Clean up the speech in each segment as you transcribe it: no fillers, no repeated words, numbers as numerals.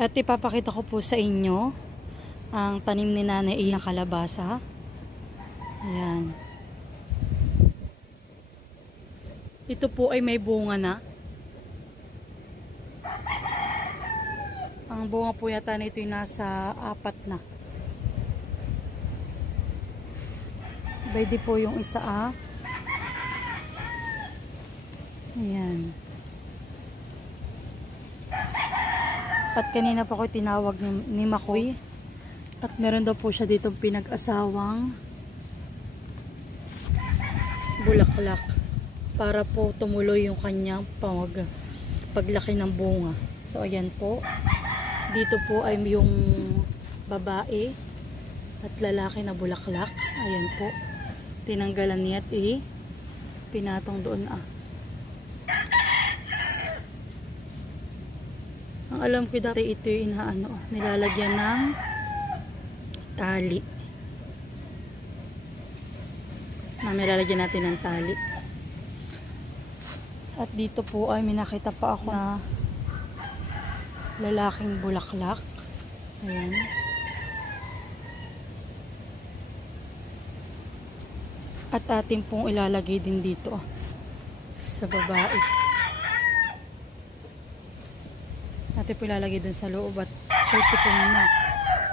At ipapakita ko po sa inyo ang tanim ni Nanay E ng kalabasa. Ayan. Ito po ay may bunga na. Ang bunga po yata nito ay nasa 4 na. Pwede po yung isa Ayan. At kanina pa ko tinawag ni Makoy. At meron daw po siya dito pinag-asawang bulaklak para po tumuloy yung kanyang paglaki ng bunga. So ayan po. Dito po ay yung babae at lalaki na bulaklak. Ayan po. Tinanggalan niya at pinatong doon Ang alam ko dati ito yung nilalagyan ng tali. Nilalagyan natin ng tali. At dito po ay may nakita pa ako na lalaking bulaklak. Ayan. At atin pong ilalagay din dito sa babae. Atin po ilalagay dun sa loob at shorty po muna.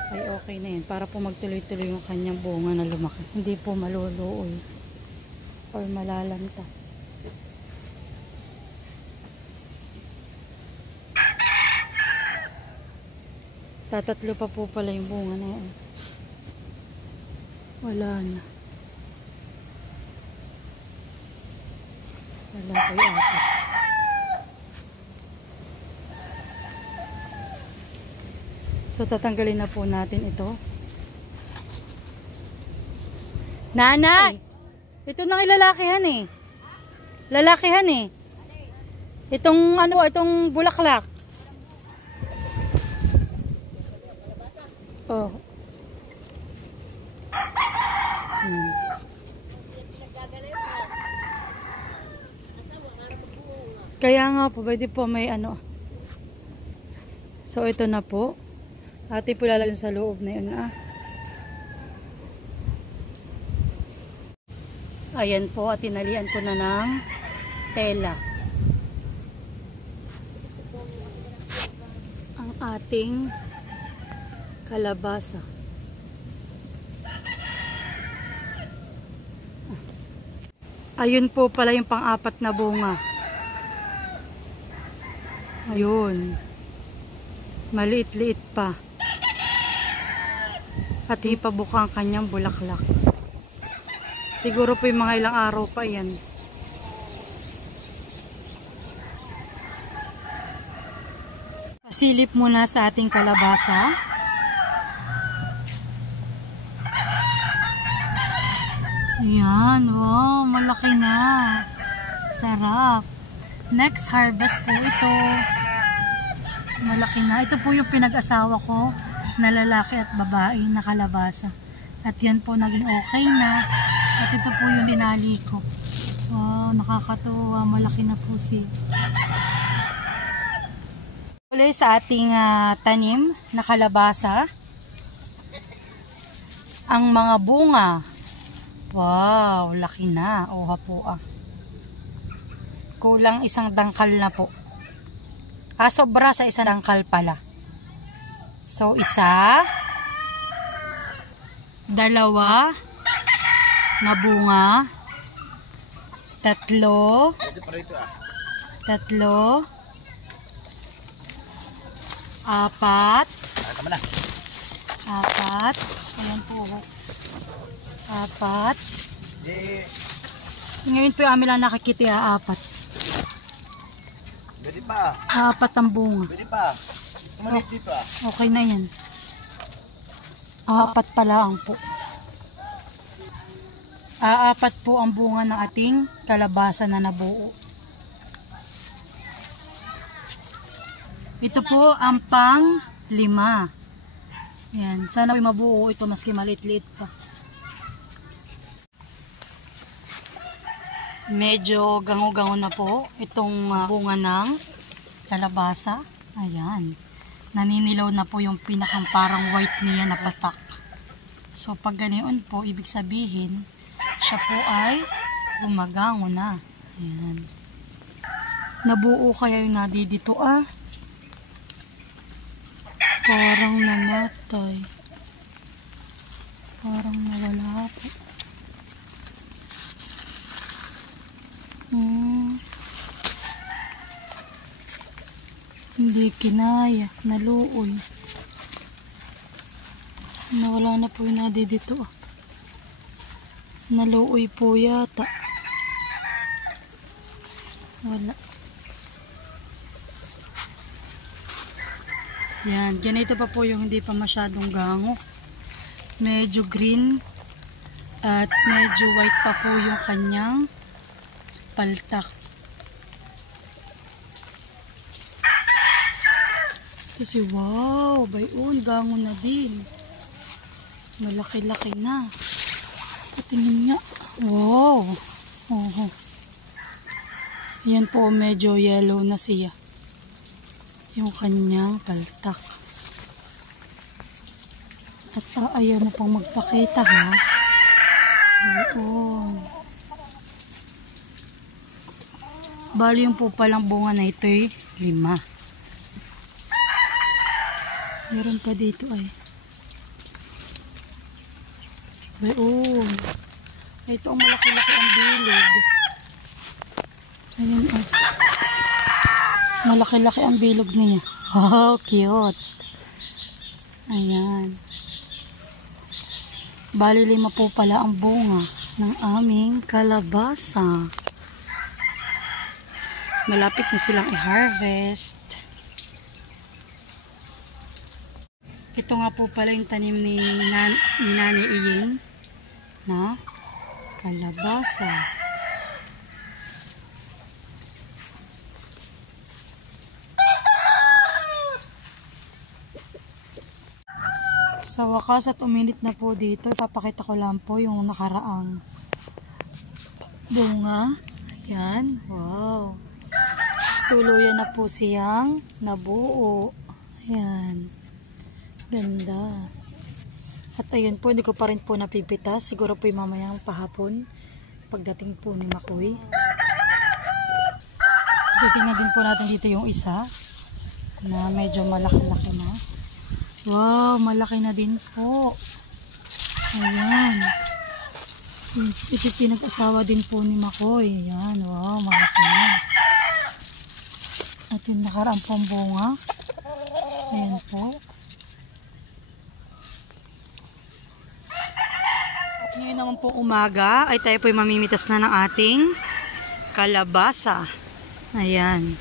Ay okay na yan. Para po magtuloy-tuloy yung kanyang bunga na lumaki. Hindi po maluluoy or malalanta. Tatatlo pa po pala yung bunga na yan. Wala na. Wala po yung apat. So tatanggalin na po natin ito. Nanay! Ito nang ilalakihan Lalakihan Itong itong bulaklak. Oh. Kaya nga po, pwede po may So ito na po. Ate po lalagyan sa loob na yun Ayan po at tinalian ko na ng tela ang ating kalabasa. Ayun po pala yung pang-4 na bunga. Ayun. Maliit-liit pa. At hipabuka ang kanyang bulaklak. Siguro po yung mga ilang araw pa yan. Pasilip muna sa ating kalabasa. Ayan, wow, malaki na. Sarap. Next harvest po ito. Malaki na. Ito po yung pinag-asawa ko na lalaki at babae na kalabasa. At yan po naging okay na. At ito po yung dinali ko. Wow, nakakatuwa. Malaki na po siya. Uli sa ating tanim na kalabasa. Ang mga bunga. Wow, laki na. Oha po Kulang 1 dangkal na po. Sobra sa 1 dangkal pala. So, 1, 2 na bunga, 3, 3, 4, 4, ayan po, 4. Ngayon po yung amin lang nakikita 4. Pwede pa. 4 ang bunga. Pwede pa. Umalis dito Okay na yan. 4 pala ang po. 4 po ang bunga ng ating kalabasa na nabuo. Ito po ang pang-5. Yan. Sana mabuo ito maski maliit-liit pa. Medyo gango-gango na po itong bunga ng kalabasa. Ayan. naninilaw na po yung pinakang parang white niya na patak. So pag ganoon po, ibig sabihin, siya po ay gumagango na. Ayan. Nabuo kaya yung nadi dito Parang namatay. Parang nawala po. Hindi kinaya, naluoy. Nawala na po yung nadi dito. Naluoy po yata. Wala. Yan, ganito pa po yung hindi pa masyadong gango. Medyo green at medyo white pa po yung kanyang paltak. Kasi wow, bayon, gango na din. Malaki-laki na. Patingin nga. Wow. Oh. Yan po, medyo yellow na siya. Yung kanyang paltak. At ayaw mo pang magpakita ha. Oo. Bali yung po palang bunga na ito 5. Meron pa dito Bayon. Ito ang malaki-laki ang bilog. Ayan malaki-laki ang bilog niya. Oh, cute. Ayan. Bali 5 po pala ang bunga ng aming kalabasa. Malapit na silang i-harvest. Ito nga po pala yung tanim ni Nanay Iying na kalabasa. Sa wakas at uminit na po dito, ipapakita ko lang po yung nakaraang bunga. Ayan, wow. Tuluyan na po siyang nabuo. Ayan. Ganda. At ayun po, hindi ko pa rin po napipitas. Siguro po yung mamayang pahapon. Pagdating po ni Makoy. Tingnan din po natin dito yung isa. Na medyo malaki-laki na. Wow, malaki na din po. Ayan. Ito pinag-asawa din po ni Makoy. Ayan, wow, malaki na. At yung nakaraan pong bunga. Ayan po. Ngayon naman po umaga ay tayo po mamimitas na ng ating kalabasa. Ayan.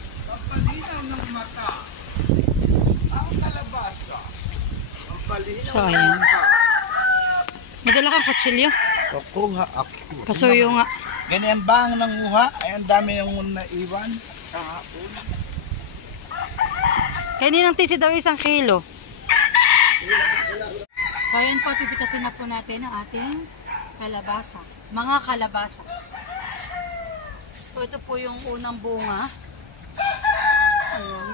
So ayan. Madala kang kutsilyo. Kukuha ako. Pasuyo nga. Ganyan ba ang nanguha? Ay, ang dami yung naiwan. Kahapon. Kaninang tisi daw 1 kilo. So ayan po, pipitasin na po natin ang ating kalabasa. Mga kalabasa. So ito po yung unang bunga. Ayan.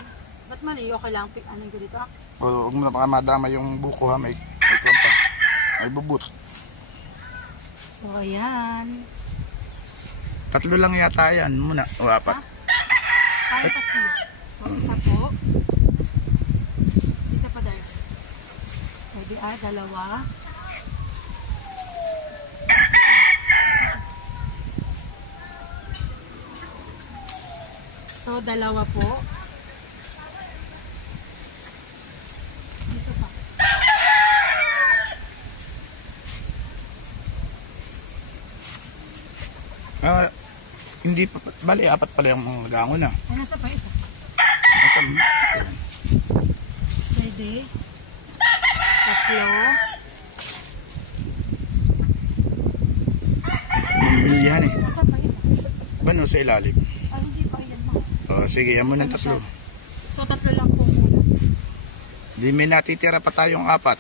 Ba't mali? Okay lang. Ano yung dito? Huwag mo na baka madama yung buko ha. May klampa. May bubut. So ayan. 3 lang yata yan. Muna. O 4. Ay, 3. So isa po. Isa pa dahil. Pwede 2. So, 2 po. Dito pa. Hindi pa. Bali, 4 pala yung mga gango na. Ay, nasa pa isa. Pwede. 3. Bilihan eh. Nasa pa isa. Bano sa ilalim? Ay, hindi pa yan mo. O, sige, yan muna 3. So, 3 lang po muna. Di may natitira pa tayong 4.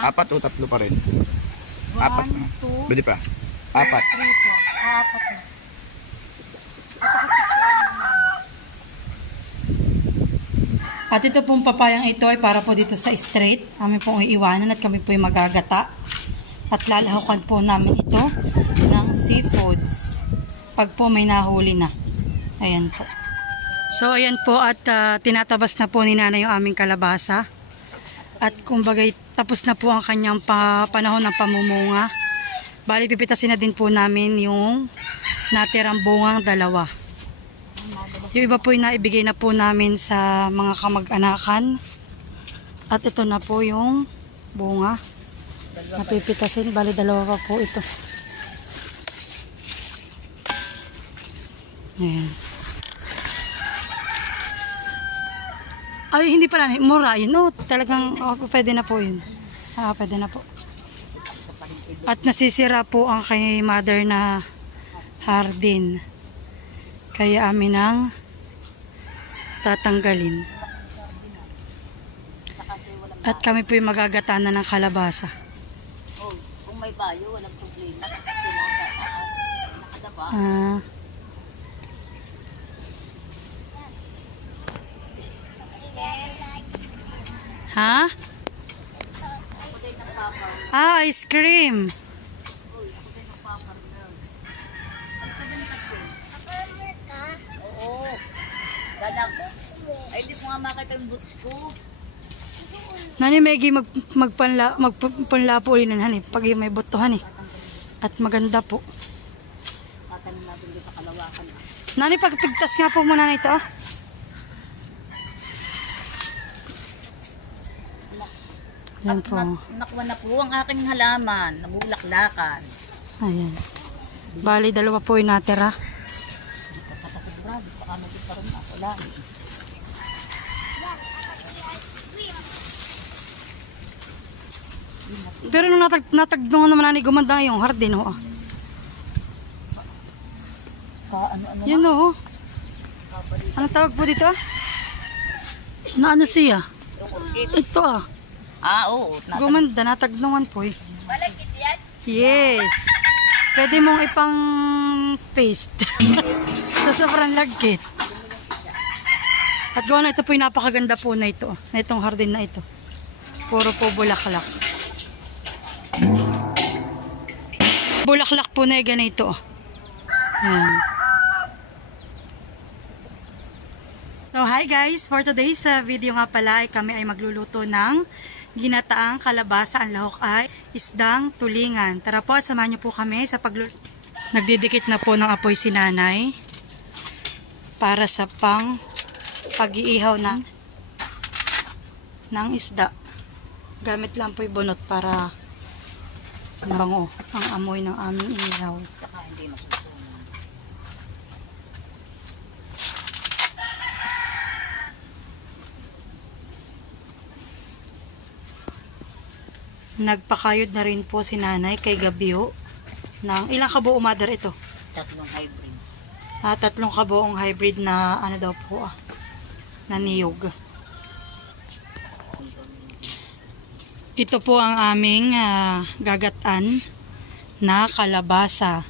4 o 3 pa rin? 4 na. 1, 2, Pwede pa? 4. 3 po. 4 na. At ito pong papayang ito ay para po dito sa straight. Amin pong iiwanan at kami po ay magagata. At lalahukan po namin ito ng seafoods. Pag po may nahuli na. Ayan po. So ayan po at tinatabas na po ni Nanay yung aming kalabasa. At kumbaga tapos na po ang kanyang panahon ng pamumunga. Bali pipitasin na din po namin yung natirang bungang dalawa. Yung iba po yung naibigay na po namin sa mga kamag-anakan. At ito na po yung bunga. Napipitasin. Bali dalawa pa po ito. Ayan. Ay, hindi pala. Mura yun. No, talagang pwede na po yun. Pwede na po. At nasisira po ang kay mother na hardin. Kaya amin ang tatanggalin. At kami po yung magagata na ng kalabasa. Oh, kung may bayo, walang problema. Nakadapa. Ha? Ice cream. Oo. Dalag. Ay, hindi ko nga makita yung boots ko. Nani Maggie magpanla po ulit na pag may botohan At maganda po. Tatanim natin doon sa kalawakan. Nani pagpigtas nga po muna na ito. Yan po. Nakuha na po ang aking halaman. Nabulaklakan. Ayan. Bali dalawa po yung natira. Kakasigurado. Baka magkikaroon na. Wala. Pero nung natagdungan naman na gumanda yung hardin Ano? Yan Anong tawag po dito Na ano siya? Ito Oo. Gumanda, natagdungan po Malagkit yan? Yes. Pwede mong ipang paste. Sa sobrang lagkit. At gawa na ito po yung napakaganda po na ito. Na itong hardin na ito. Puro po bulaklak. Bulaklak po na yung ganito. Ayan. So hi guys, for today's video nga pala ay kami ay magluluto ng ginataang kalabasa. Ang lahok ay isdang tulingan. Tara po at samahan niyo po kami sa pagluluto. Nagdidikit na po ng apoy si Nanay para sa pag-iihaw ng isda. Gamit lang po yung bunot para mabango ang amoy ng aming inihaw. Saka hindi masusunod. Nagpakayod na rin po si Nanay kay Gabio ng ilang kabuo mother ito? 3 hybrids. 3 kabuong hybrid na ano daw po na niyog. Ito po ang aming gagatan na kalabasa.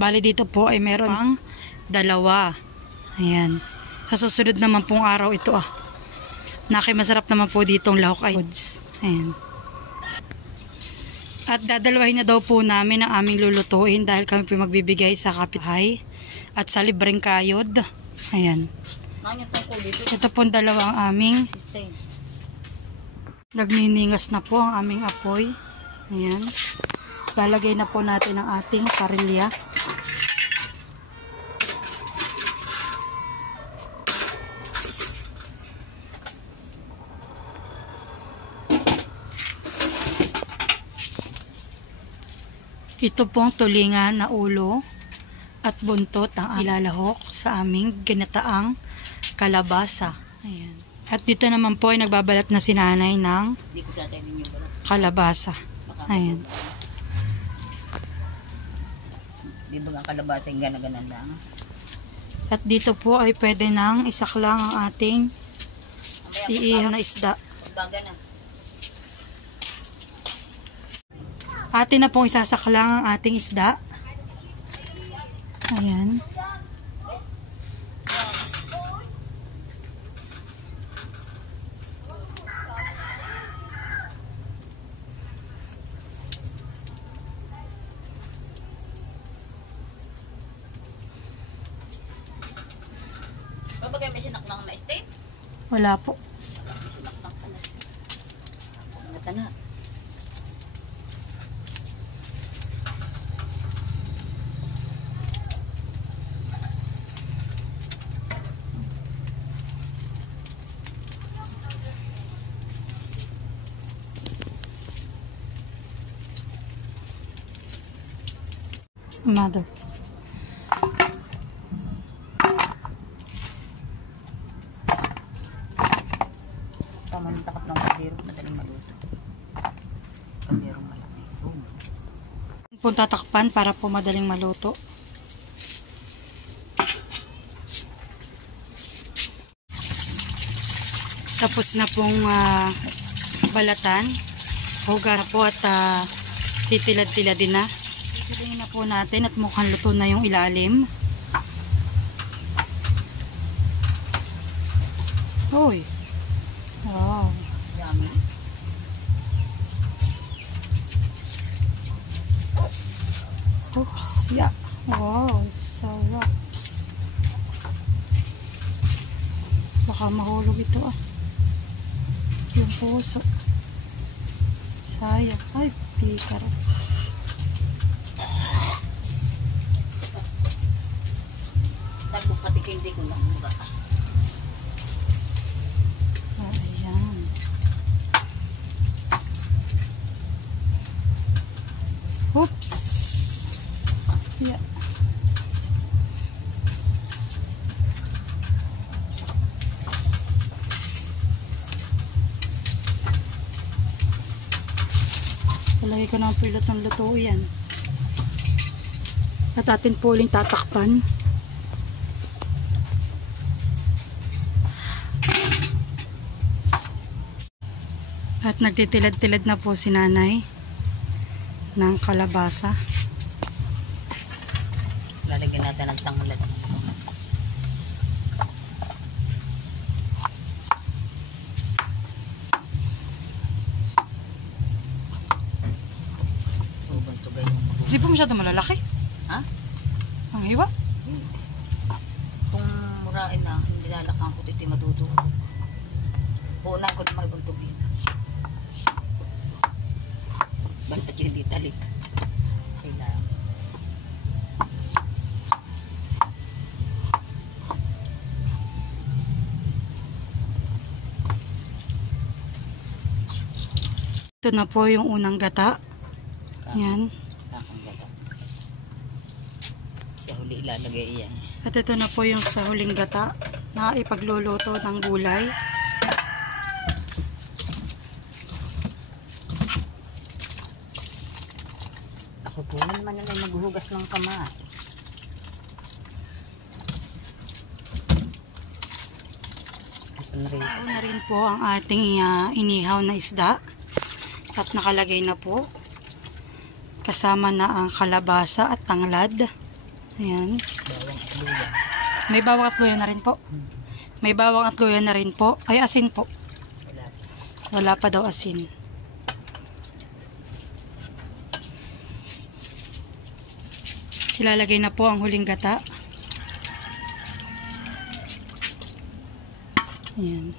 Bali dito po ay meron ang 2. Ayan. Sa susunod naman pong araw ito Masarap naman po ditong lahok ay foods. Ayan. At dadalawahin na daw po namin ang aming lulutuin dahil kami po magbibigay sa kapitbahay at sa libreng kayod. Ayan. Ito po 2 ang aming Stay. nagniningas na po ang aming apoy. Ayan. Lalagay na po natin ang ating parilya. Ito pong tulingan na ulo at buntot ang ilalahok sa aming ginataang kalabasa. Ayan. At dito naman po ay nagbabalat na si Nanay ng Hindi ko sasabihin yung balat. kalabasa. Ayan. Di ba ang kalabasa yung gana-ganan lang? At dito po ay pwede nang isaklang ang ating iihaw na isda. Pagbaga na. Atin na pong isasaklang ang ating isda. Ayan. Wala po. Sinaktan ka na. Ingatan na. Mother. Tama ng takap ng kaldero. Madaling maluto. Kalderong malaki. Boom. Po tatakpan para po madaling maluto. Tapos na pong balatan. Hugas po at titilad-tiladin na. Titilingin na po natin at mukhang luto na yung ilalim. Uy. Wow. Yummy. Oops. Yeah. Wow. Sarap. Baka mahulog ito yung puso. Sayang. Ay, pikar. Tagbog pati kayo hindi ko lang mura ka. Ayan. Oops. Yeah. Palagi ko ng pilot ng luto yan. At atin po uling tatakpan. At nagtitilad-tilad na po si nanay ng kalabasa. Lalagyan natin ng tanglad. Tugay yung Hindi po masyado malalaki. ha? Ang hiwa. Itong murain na, hindi lalakang ko ito matutulog. Puunan ko na mga ibang tubig. Bantat yung hindi talik. Kailangan. Ito na po yung unang gata. Yan. Kakang gata. Sa huli ilalagay yan. At ito na po yung sa huling gata na ipagluluto ng gulay. Ako po naman na maghuhugas ng kamay. Asan rin? Ito na rin po ang ating inihaw na isda. At nakalagay na po. Kasama na ang kalabasa at tanglad. Ayan. Bawang at luya. May bawang at luya na rin po. May bawang at luya na rin po. Ay, asin po. Wala. Wala pa daw asin. Ilalagay na po ang huling gata. Ayan.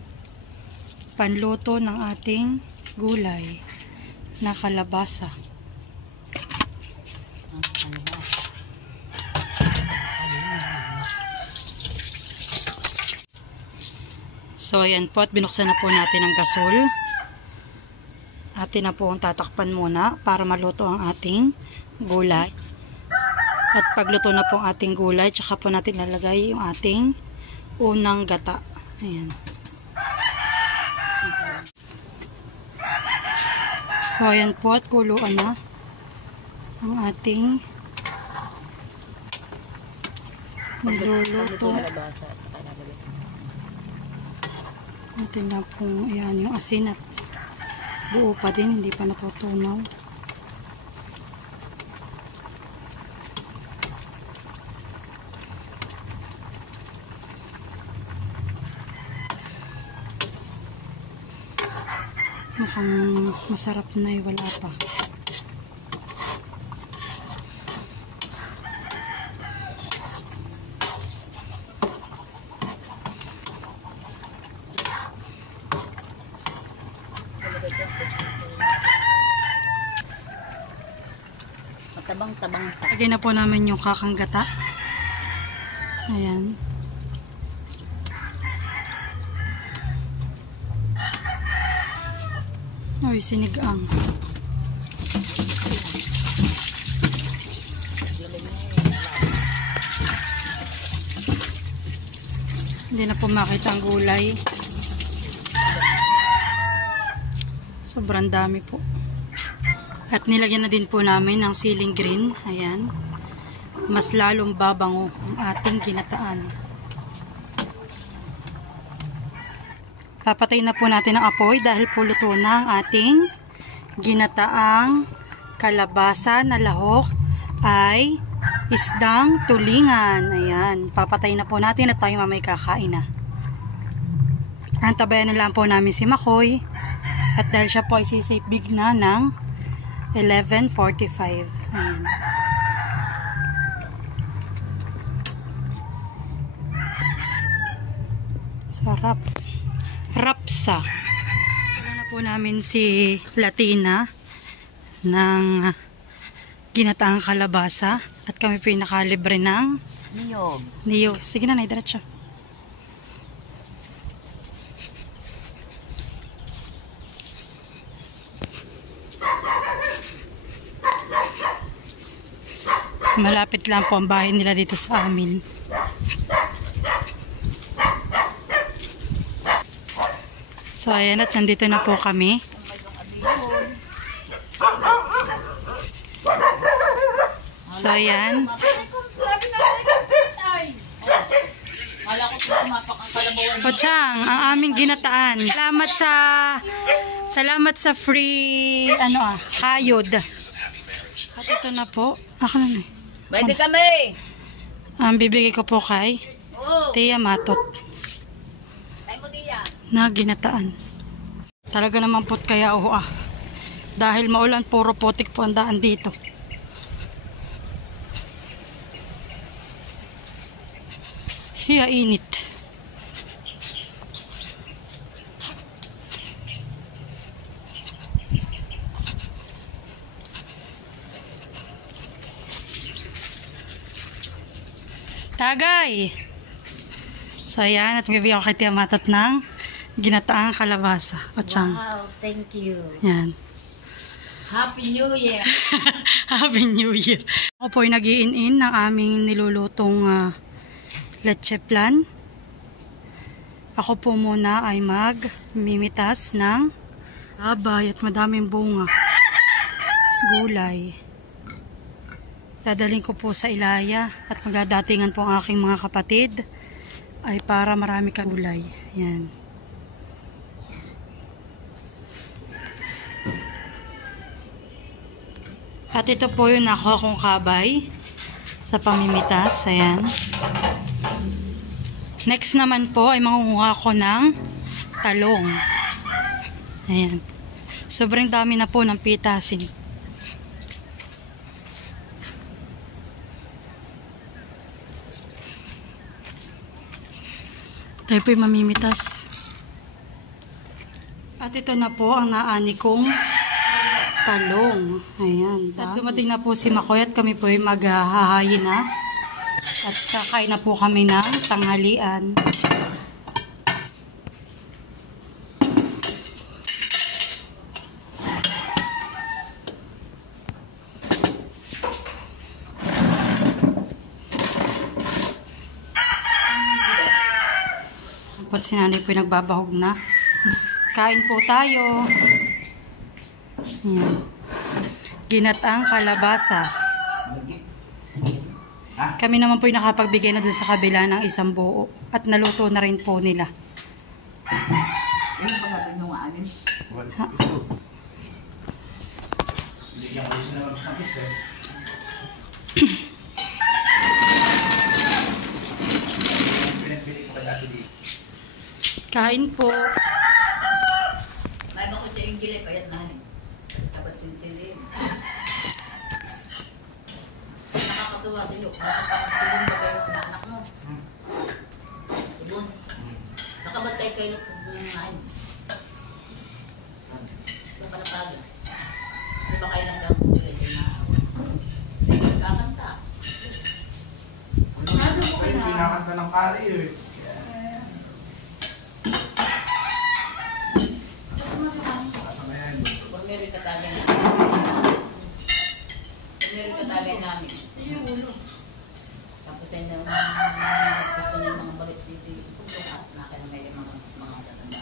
Panluto ng ating gulay na kalabasa. Ano ba? So, ayan po at binuksan na po natin ang gasol. Atin na po ang tatakpan muna para maluto ang ating gulay. At pagluto na po ang ating gulay, tsaka po natin lalagay yung ating unang gata. Ayan. So, ayan po at kuluan na ang ating niluluto. Kalabasa sa kalabasa. Natin na pong, ayan, yung asin at buo pa din, hindi pa natutunaw. Mukhang masarap na eh, wala pa. Matabang-tabang pa. Lagyan na po namin yung kakang gata. Ayan. Uy, sinigang. Hindi na po makita ang gulay. Sobrang dami po. At nilagyan na din po namin ng siling green. Ayan. Mas lalong babango ang ating ginataan. Papatay na po natin ang apoy dahil po luto na ang ating ginataang kalabasa na lahok ay isdang tulingan. Ayan. Papatay na po natin at tayo mamay kakain na. Antabayan na lang po namin si Makoy. At dahil siya po ay sisave big na ng 11:45. Ayan. Sarap. Rapsa. Wala na po namin si Latina ng ginataang kalabasa at kami po yung nakalibre ng Niyog. niyo. Sige na, diretso. Malapit lang po ang bahay nila dito sa amin. So ayan, at nandito na po kami. So ayan. Pochang, ang aming ginataan. Salamat sa free hayod. At ito na po. Ako na. Pwede kami! Ang bibigay ko po kay Oo. Tia Matot Tayo mo diyan. na ginataan. Talaga naman po kaya dahil maulan, puro putik po ang daan dito. Hiya init. Tagay! So ayan, at bibigyan ko kay Tia Matot ng ginataang kalabasa. Pochang. Wow, thank you. Yan. Happy New Year. Happy New Year. Ako po ay nag-iin-in ng aming nilulutong leche plan. Ako po muna ay mag-mimitas ng abay at madaming bunga. Gulay. Dadaling ko po sa Ilaya at magdadatingan po ang aking mga kapatid ay para marami kang gulay. Ayan. At ito po yung nakuha kong kabay sa pamimitas. Ayan. Next naman po ay mangunguha ko ng talong. Ayan. Sobrang dami na po ng pitasin. Tayo po yung mamimitas. At ito na po ang naani kong talong. Ayan. At dumating na po si Makoy at kami po ay maghahayin na. At kakain na po kami ng tanghalian. At si nanay po nagbabahog na. Kain po tayo. Ayan. Ginataang kalabasa. Kami naman po yung nakapagbigay na dun sa kabila ng isang buo. At naluto na rin po nila. Ano ba natin yung amin? Bigyan ko siya ng samis eh. Pinagpili ko dati dito. Kain po. May bakit siya yung gilay, payat na rin. Dapat sinsilin. Nakakatuwa si Luke. Nakakapagsilin ba kayo na anak mo? Silun. Nakabantay kay Luke kung buong ngayon. ng carrier. Asa na yan? Kung meron katagay namin. Tapos ay nang gusto na yung mga bagets dito. Ito at nakalangay yung mga tatanda.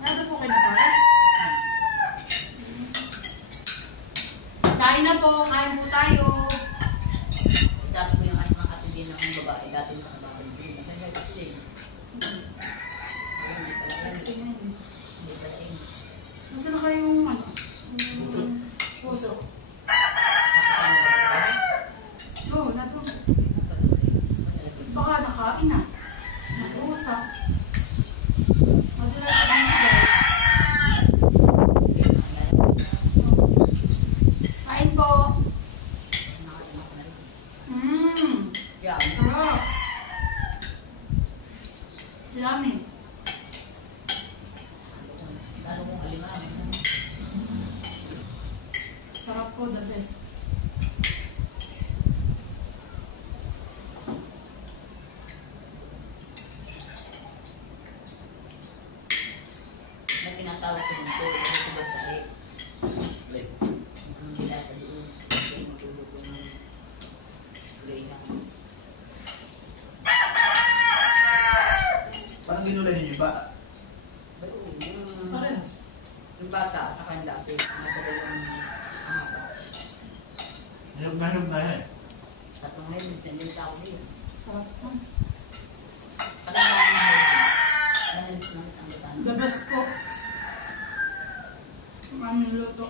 Ano po kayo na para? Kain na po, kain po tayo. Sabi ko yung mga kapatid ng babae, dati yung babae. Nagkagay kasi din. Hindi pala eh. Nasa na kayong ano? Puso. Oo, nato. Baka nakain na. Nag-uusap. Madalas ka ng kain po. Yan. Sarap. Yummy. Lalo kong alimangan. Sarap po, the best. May pinatawag ko dito. Ito ba sa eh? Late. Ang bilata doon. Kasi matulog ko ng gulay na. Parang ginulay ninyo ba? Pero Parehas. yung bata at saka yung dati. Natagal yung haba. Hinug na yan. Tatong ngayon, sending tao din. Sarap po. Kailangan ng ngayon. Manalis ng isang bata. The best po. Ang luto.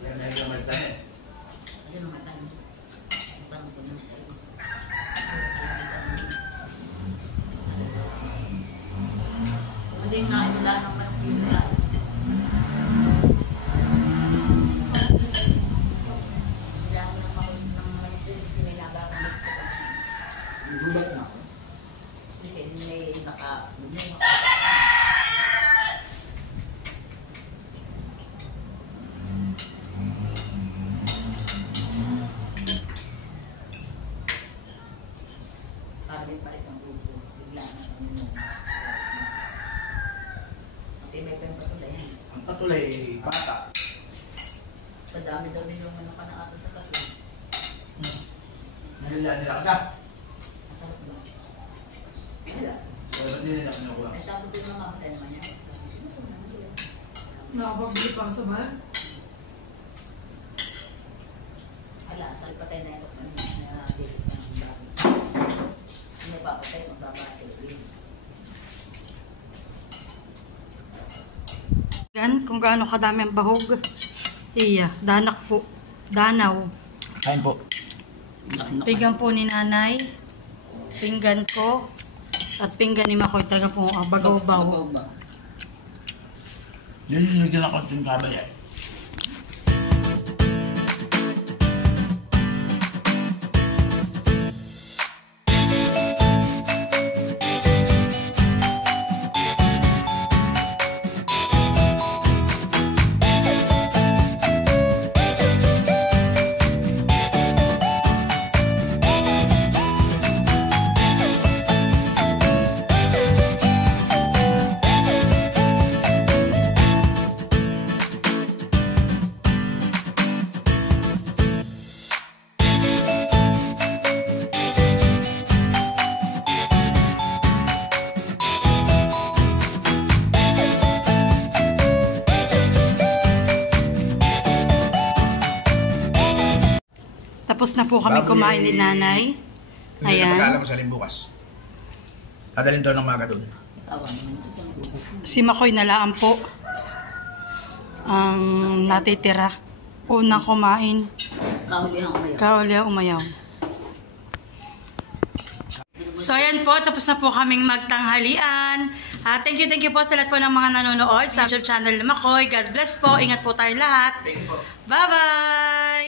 Yan na yung magtahin. Kasi mga tanong. Ang tanong ko ng sa'yo. Kung hindi nga wala ng matpila. Wala ko ng makul ng matpila kasi may nagakamit ko pa. Gubat na ako. Kasi may naka-bumima. Para din palit ang grupo. Bigla na siyang At may pempatula yan. Ang patulay, bata. Padami daw din yung ano ka na ato sa kayo. Nila ka. Masarap ba? Wala. Pero ba't nila kinukuha? Ay sabi ko yung mamatay naman yan. Nakapabili pa sa bahay. Wala, salpatay na ito. Na dilit na ng bago. Hindi papatay, magbabasa rin. Yan, kung gaano kadami ang bahog. Iya, danak po. Danaw. Kain po. Pinggan po ni nanay. Pinggan ko. At pinggan ni Makoy. Taga po bagaw-baw. Yun yung naging ako ng kabal yan. Tapos na po kami kumain ni nanay. Ayan. Ayan. Pag-alam mo sa bukas. Dadalhin daw ng maga doon. Si Makoy nalaan po ang natitira. Una kumain. Kaulihan ko yun. Kaulia umayaw. So ayan po, tapos na po kaming magtanghalian. Thank you po sa lahat po ng mga nanonood sa YouTube channel ni Makoy. God bless po. Ingat po tayo lahat. Thank you po. Bye-bye!